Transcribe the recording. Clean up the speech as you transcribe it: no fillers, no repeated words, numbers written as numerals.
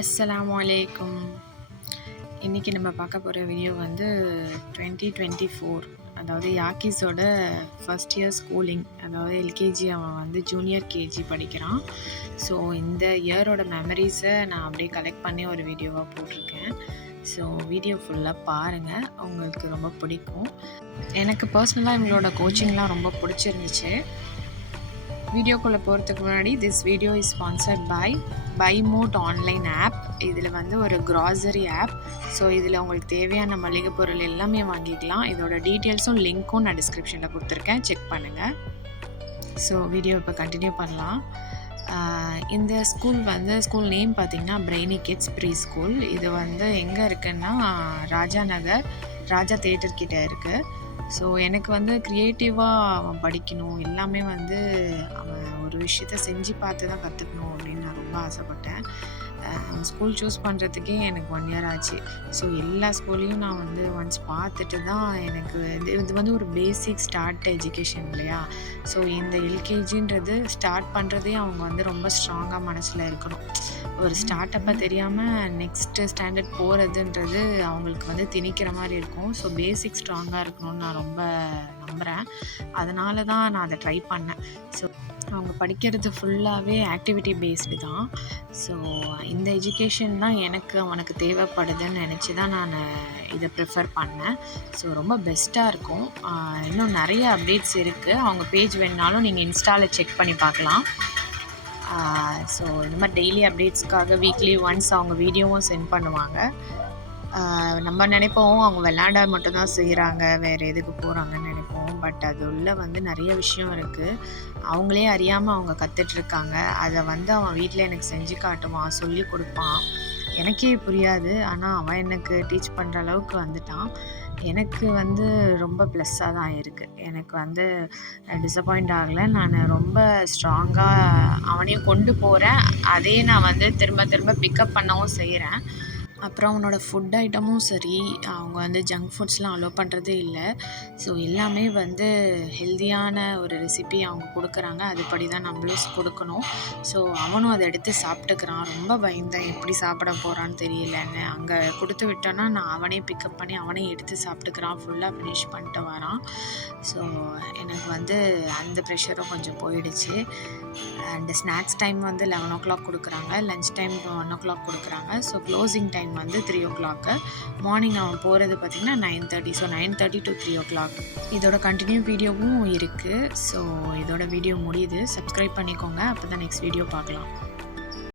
அஸ்ஸலாமு அலைக்கும். இன்றைக்கி நம்ம பார்க்க போகிற வீடியோ வந்து 2024, அதாவது யாக்கிஸோட ஃபஸ்ட் இயர் ஸ்கூலிங், அதாவது எல்கேஜி. அவன் வந்து ஜூனியர் கேஜி படிக்கிறான். ஸோ இந்த இயரோட மெமரிஸை நான் அப்படியே கலெக்ட் பண்ணி ஒரு வீடியோவாக போட்டிருக்கேன். ஸோ வீடியோ ஃபுல்லாக பாருங்கள், உங்களுக்கு ரொம்ப பிடிக்கும். எனக்கு பர்சனலாக இவங்களோட கோச்சிங்லாம் ரொம்ப பிடிச்சிருந்துச்சு. வீடியோக்குள்ளே போகிறதுக்கு முன்னாடி this video is sponsored by mode online app. இதில் வந்து ஒரு க்ராசரி ஆப். ஸோ இதில் உங்களுக்கு தேவையான மளிகை பொருள் எல்லாமே வாங்கிக்கலாம். இதோட டீட்டெயில்ஸும் லிங்க்கும் நான் டிஸ்கிரிப்ஷனில் கொடுத்துருக்கேன், செக் பண்ணுங்கள். ஸோ வீடியோ இப்போ கண்டினியூ பண்ணலாம். இந்த ஸ்கூல் நேம் பார்த்திங்கன்னா பிரெய்னி கிட்ஸ் ப்ரீ ஸ்கூல். இது வந்து எங்கே இருக்குன்னா ராஜா நகர், ராஜா தேட்டர் கிட்டே இருக்குது. ஸோ எனக்கு வந்து க்ரியேட்டிவாக அவன் படிக்கணும், எல்லாமே வந்து அவன் ஒரு விஷயத்த செஞ்சு பார்த்து தான் கற்றுக்கணும் அப்படின்னு நான் ரொம்ப ஆசைப்பட்டேன். ஸ்கூல் சூஸ் பண்ணுறதுக்கே எனக்கு 1 year ஆச்சு. ஸோ எல்லா ஸ்கூல்லையும் நான் வந்து ஒன்ஸ் பார்த்துட்டு தான் எனக்கு இது வந்து ஒரு பேசிக் ஸ்டார்ட் எஜுகேஷன் இல்லையா. ஸோ இந்த எல்கேஜின்றது ஸ்டார்ட் பண்ணுறதே அவங்க வந்து ரொம்ப ஸ்ட்ராங்காக மனசில் இருக்கணும். ஒரு ஸ்டார்ட் அப்போ தெரியாமல் நெக்ஸ்ட்டு ஸ்டாண்டர்ட் போகிறதுன்றது அவங்களுக்கு வந்து திணிக்கிற மாதிரி இருக்கும். ஸோ பேசிக் ஸ்ட்ராங்காக இருக்கணும்னு நான் ரொம்ப நம்புகிறேன். அதனால தான் நான் அதை ட்ரை பண்ணேன். ஸோ அவங்க படிக்கிறது ஃபுல்லாகவே ஆக்டிவிட்டி பேஸ்டு தான். ஸோ இந்த எஜுகேஷன் தான் அவனுக்கு தேவைப்படுதுன்னு நினச்சி தான் நான் இதை ப்ரிஃபர் பண்ணேன். ஸோ ரொம்ப பெஸ்ட்டாக இருக்கும். இன்னும் நிறைய அப்டேட்ஸ் இருக்குது. அவங்க பேஜ் வேணுனாலும் நீங்கள் இன்ஸ்டாவில் செக் பண்ணி பார்க்கலாம். ஸோ இந்த மாதிரி டெய்லி அப்டேட்ஸ்க்காக வீக்லி ஒன்ஸ் அவங்க வீடியோவும் சென்ட் பண்ணுவாங்க. நம்ம நினைப்போம் அவங்க விளையாட மட்டும்தான் செய்கிறாங்க, வேறு எதுக்கு போகிறாங்கன்னு நினைப்போம். பட் அது உள்ள வந்து நிறைய விஷயம் இருக்குது. அவங்களே அறியாமல் அவங்க கற்றுட்ருக்காங்க. அதை வந்து அவன் வீட்டில் எனக்கு செஞ்சு காட்டுவான், சொல்லி கொடுப்பான். எனக்கே புரியாது, ஆனால் அவன் எனக்கு டீச் பண்ணுற அளவுக்கு வந்துட்டான். எனக்கு வந்து ரொம்ப ப்ளஸ்ஸாக தான் இருக்குது. எனக்கு வந்து டிசப்பாயிண்ட் ஆகலை. நான் ரொம்ப ஸ்ட்ராங்காக அவனையும் கொண்டு போகிறேன். அதே நான் வந்து திரும்ப திரும்ப பிக்கப் பண்ணவும் செய்கிறேன். அப்புறம் அவனோட ஃபுட் ஐட்டமும் சரி, அவங்க வந்து ஜங்க் ஃபுட்ஸ்லாம் அலோவ் பண்ணுறதே இல்லை. ஸோ எல்லாமே வந்து ஹெல்தியான ஒரு ரெசிபி அவங்க கொடுக்குறாங்க. அதுபடி தான் நம்மளும் கொடுக்கணும். ஸோ அவனும் அதை எடுத்து சாப்பிட்டுக்கிறான். ரொம்ப பயந்தேன், எப்படி சாப்பிட போகிறான்னு தெரியலன்னு. அங்கே கொடுத்து விட்டோன்னா நான் அவனே பிக்கப் பண்ணி அவனே எடுத்து சாப்பிட்டுக்கிறான். ஃபுல்லாக ஃபினிஷ் பண்ணிட்டு வரான். ஸோ எனக்கு வந்து அந்த ப்ரெஷரும் கொஞ்சம் போயிடுச்சு. அண்ட் ஸ்நாக்ஸ் டைம் வந்து 11 o'clock கொடுக்குறாங்க, லன்ச் டைம் 1 o'clock கொடுக்குறாங்க. ஸோ க்ளோசிங் டைம் வந்து 3 o'clock. மார்னிங் அவன் போகிறது பார்த்திங்கன்னா 9:30. So 9:30 to 3 o'clock. இதோட கண்டினியூ வீடியோவும் இருக்குது. ஸோ இதோட வீடியோ முடியுது. சப்ஸ்கிரைப் பண்ணிக்கோங்க, அப்போ தான் நெக்ஸ்ட் வீடியோ பார்க்கலாம்.